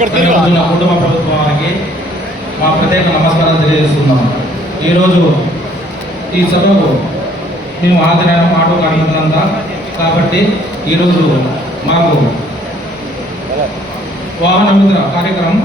నా కుటుంబ ప్రభుత్వానికి మా ప్రత్యేక నమస్కారాలు తెలియజేస్తున్నాం. ఈరోజు ఈ సభకు మేము హాజరైన ఆటో కార్మికులంతా కాబట్టి ఈరోజు మాకు వాహన మిత్ర కార్యక్రమం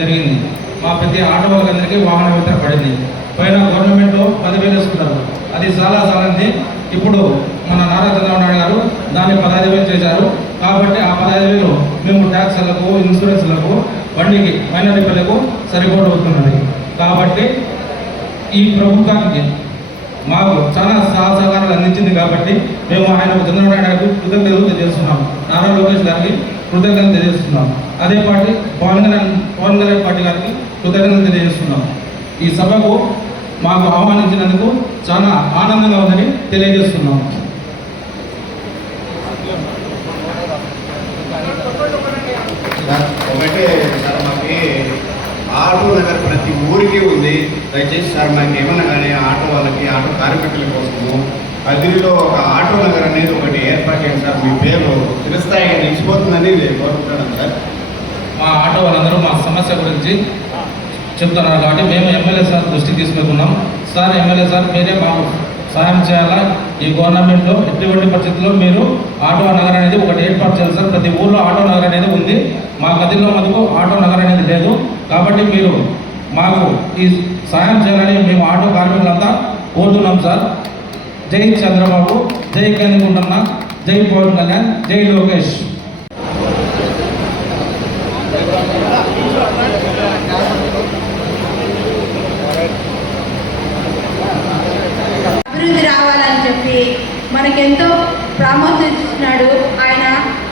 జరిగింది. మా ప్రతి ఆటో వాళ్ళందరికీ వాహన మిత్ర పడింది. పైన గవర్నమెంట్లో 10,000 ఇస్తున్నారు, అది చాలా సాలంది. ఇప్పుడు మన నారా చంద్రబాబు నాయుడు గారు దాన్ని 15,000 చేశారు. కాబట్టి ఆ 15,000 మేము ట్యాక్స్లకు, ఇన్సూరెన్స్లకు, బండికి, మైనర్ పిల్లలకు సరిపోతున్నది. కాబట్టి ఈ ప్రభుత్వానికి మాకు చాలా సహకారాలు అందించింది. కాబట్టి మేము ఆయనకు చంద్రబాబు నాయుడు గారికి కృతజ్ఞతలు తెలియజేస్తున్నాం. నారా లోకేష్ గారికి కృతజ్ఞతలు తెలియజేస్తున్నాం. అదే పార్టీ పవన్ కళ్యాణ్ పార్టీ గారికి కృతజ్ఞతలు తెలియజేస్తున్నాం. ఈ సభకు మాకు ఆహ్వానించినందుకు చాలా ఆనందంగా ఉందని తెలియజేస్తున్నాం. ఒకటే సార్, మాకు ఆటో నగర్ ప్రతి ఊరికి ఉంది. దయచేసి సార్ మాకు ఏమన్నా కానీ ఆటో వాళ్ళకి, ఆటో కార్మికుల కోసము కదిరిలో ఒక ఆటో నగర్ అనేది ఒకటి ఏర్పాటు చేయండి సార్. మీ పేరు చిరస్థాయిగా నిలిచిపోతుందని కోరుకుంటున్నాను సార్. మా ఆటో వాళ్ళందరూ మా సమస్య గురించి చెప్తున్నారు కాబట్టి మేము ఎమ్మెల్యే సార్ దృష్టికి తీసుకెళ్తున్నాం. సార్ ఎమ్మెల్యే సార్ మీరే మాకు సహాయం చేయాలా. ఈ గవర్నమెంట్లో ఎటువంటి పరిస్థితుల్లో మీరు ఆటో నగర్ అనేది ఒకటి ఏర్పాటు చేయాలి సార్. ప్రతి ఊళ్ళో ఆటో నగర్ అనేది ఉంది, మా గదిలో మటుకు ఆటో నగర్ అనేది లేదు. కాబట్టి మీరు మాకు ఈ సహాయం చేయాలని మేము ఆటో కార్మికులంతా కోరుతున్నాం సార్. జై చంద్రబాబు, జై కనుకుంటున్న, జై పవన్ కళ్యాణ్, జై లోకేష్. అభివృద్ధి రావాలని చెప్పి మనకెంతో ప్రాముఖ్యత ఇస్తున్నాడు ఆయన.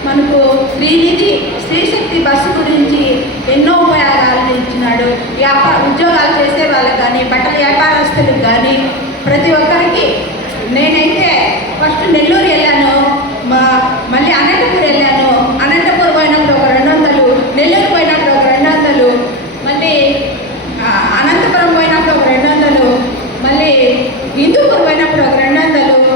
మనకు శ్రీనిధి, స్త్రీశక్తి బస్సు గురించి ఎన్నో ఉపయోగాలను ఇచ్చినాడు. ఉద్యోగాలు చేసే వాళ్ళకి కానీ, బట్టల వ్యాపారస్తులకు కానీ, ప్రతి ఒక్కరికి. నేనైతే ఫస్ట్ నెల్లూరు వెళ్ళాను, మళ్ళీ అనంతపూర్ వెళ్ళాను. అనంతపూర్ పోయినప్పుడు ఒక 200, నెల్లూరు పోయినప్పుడు ఒక 200, మళ్ళీ అనంతపురం పోయినప్పుడు ఒక 200, మళ్ళీ హిందూపూర్ పోయినప్పుడు ఒక 200,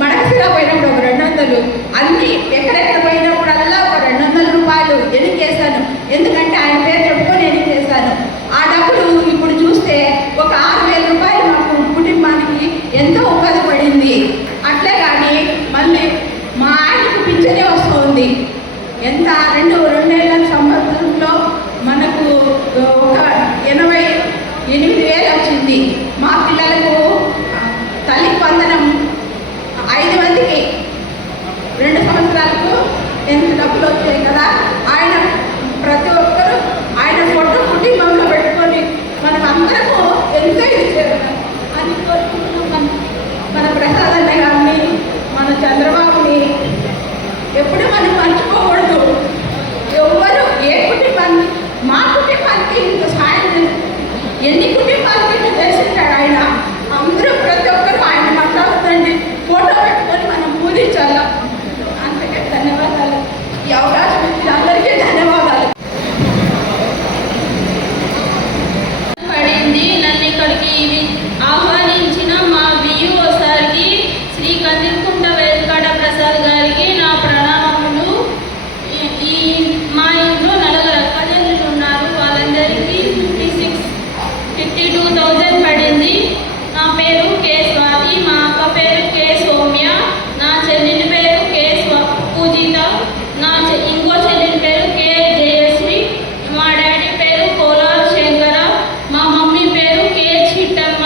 మడకశిర పోయినప్పుడు ఒక 200. అన్నీ ఎక్కడెక్కడ పోయినప్పుడల్లా ఒక 200 రూపాయలు ఎన్ని చేశాను. ఎందుకంటే ఆయన పేరు చెప్పుకొని ఎన్ని చేశాను. ఆ డబ్బులు ఇప్పుడు చూస్తే ఒక 6,000 రూపాయలు మాకు కుటుంబానికి ఎంతో ఉపయోగపడింది. అట్లే కానీ మళ్ళీ మా ఆయనకు పింఛనే వస్తుంది. ఎంత 2 సంవత్సరంలో మనకు ఒక 88,000 వచ్చింది. మా పిల్లలకు తల్లికి వందనం 5 మందికి 2 సంవత్సరాలకు ఎంత డబ్బులు వచ్చాయి కదా. ఆయన ప్రతి ఒక్కరూ ఆయన ఫోటో కుటుంబంలో పెట్టుకొని మనం అందరము ఎంతో ఇది అని కోరుకుంటున్నాం. మన ప్రసాద్ అన్న గారిని, మన చంద్రబాబుని ఎప్పుడు మనం మర్చిపోకూడదు. ఎవరు ఏ కుటుంబాన్ని, మా కుటుంబానికి ఇంత సాయం ఎన్ని కుటుంబాలకి చేసింటాడు ఆయన. అందరూ ప్రతి ఒక్కరు ఆయన మాట్లాడుతుందండి ఫోటో పెట్టుకొని మనం పూజించాల. అందుకే ధన్యవాదాలు. ఈ అవకాశం ఇచ్చిన అందరికీ ధన్యవాదాలు. పడింది. నన్ను ఇక్కడికి ఆహ్వానించిన మా విఈఓ సార్కి, శ్రీ కందికుంట వెంకట ప్రసాద్ గారికి నా ప్రణామములు. మా ఇంట్లో 4 అక్కజనులు ఉన్నారు. వాళ్ళందరికీ 52,000 పడింది. నా పేరు కే స్వాతి, మా అక్క పేరు కే సౌమ్య, నా చెల్లెలి పేరు కే పూజిత, ఇంకో చెల్లెలి పేరు కే జయశ్రీ, మా డాడీ పేరు కోలార్ శంకర, మా మమ్మీ పేరు కే చిట్టమ్మ.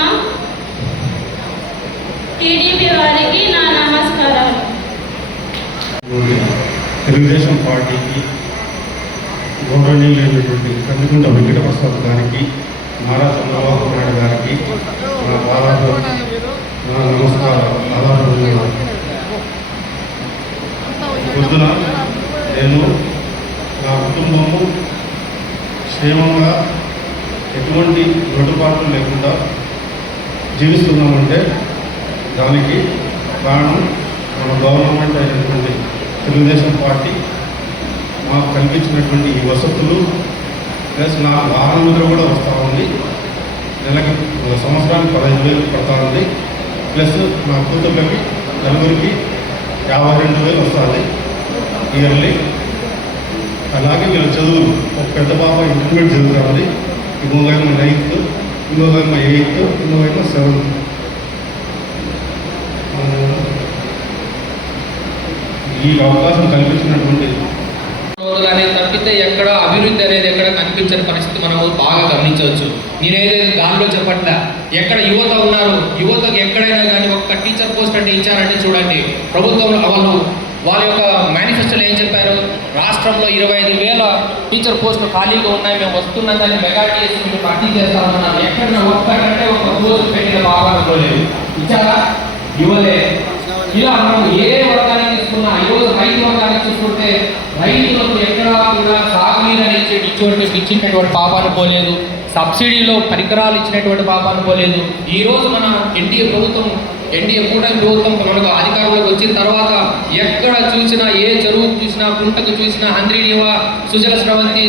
టీడీపీ వారికి నా నమస్కారాలు. తెలుగుదేశం పార్టీకి గౌరవనీయులైనటువంటి కందికుంట వెంకట ప్రసాద్ గారికి, నారా చంద్రబాబు నాయుడు గారికి నా పాదాలు, నా నమస్కారాలు. పొద్దున నేను, నా కుటుంబము క్షేమంగా ఎటువంటి లోటుపాట్లు లేకుండా జీవిస్తున్నామంటే దానికి కారణం మన గవర్నమెంట్ అయినటువంటి తెలుగుదేశం పార్టీ మాకు కల్పించినటువంటి ఈ వసతులు, ప్లస్ నాకు వాహన మిత్ర కూడా వస్తూ ఉంది. నెలకి సంవత్సరానికి 15,000 పడతా ఉంది. ప్లస్ నా కూతుర్లకి నలుగురికి 52,000 వస్తుంది ఇయర్లీ. అలాగే వీళ్ళ చదువులు ఒక పెద్ద పాప ఇంటర్మీడియట్ చదువుతా ఉంది, ఇంకొక ఏమో 9th, ఇంకొక ఏమో 8th, ఇంకొక ఏమో 7th. ఈ అవకాశం కల్పించినటువంటి అనేది తప్పితే ఎక్కడ అభివృద్ధి అనేది ఎక్కడ కనిపించని పరిస్థితి మనము బాగా గమనించవచ్చు. నేనేదైతే దానిలో చెప్పట్లా, ఎక్కడ యువత ఉన్నారు, యువతకు ఎక్కడైనా కానీ ఒక్క టీచర్ పోస్ట్ అంటే ఇచ్చారంటే చూడండి, ప్రభుత్వంలో వాళ్ళ యొక్క మేనిఫెస్టోలో ఏం చెప్పారు, రాష్ట్రంలో 25,000 టీచర్ పోస్టులు ఖాళీగా ఉన్నాయి, మేము వస్తున్నాం కానీ మెగా టీఎస్ మేము భర్తీ చేస్తామన్నారు. ఎక్కడైనా ఒక్కటంటే ఒక పోస్ట్ పెట్టిన బాగా లేదు, ఇచ్చారా? ఇవ్వలే. ఇలా మనం ఏ వర్గాన్ని తీసుకున్నా, ఈరోజు రైతు వర్గాన్ని చూసుకుంటే రైతులకు ఎక్కడా కూడా సాగునీరు అనేది ఇచ్చినటువంటి పాపాలు పోలేదు, సబ్సిడీలో పరికరాలు ఇచ్చినటువంటి పాపాలు పోలేదు. ఈరోజు మన ఎన్డీఏ కూటమి ప్రభుత్వం మనకు అధికారంలోకి వచ్చిన తర్వాత ఎక్కడ చూసినా, ఏ చెరువుకు చూసినా, కుంటకు చూసినా, హంద్రీనివా, సుజల స్రవంతి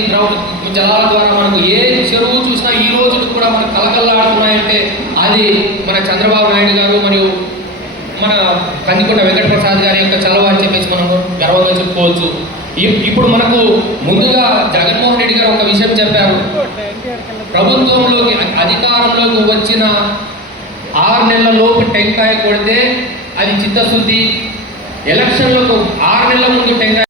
జలాల ద్వారా మనకు ఏ చెరువు చూసినా ఈ రోజులు కూడా మనకు కలకల్లాడుతున్నాయంటే అది మన చంద్రబాబు నాయుడు గారు మరియు మన కందికొండ వెంకటప్రసాద్ గారి యొక్క చలవ అని చెప్పేసి మనము గర్వంగా చెప్పుకోవచ్చు. ఇప్పుడు మనకు ముందుగా జగన్మోహన్ రెడ్డి గారు ఒక విషయం చెప్పారు, ప్రభుత్వంలోకి అధికారంలోకి వచ్చిన 6 నెలల లోపు టెంకాయ కొడితే అది చిత్తశుద్ధి, ఎలక్షన్లకు 6 నెలల ముందు టెంకాయ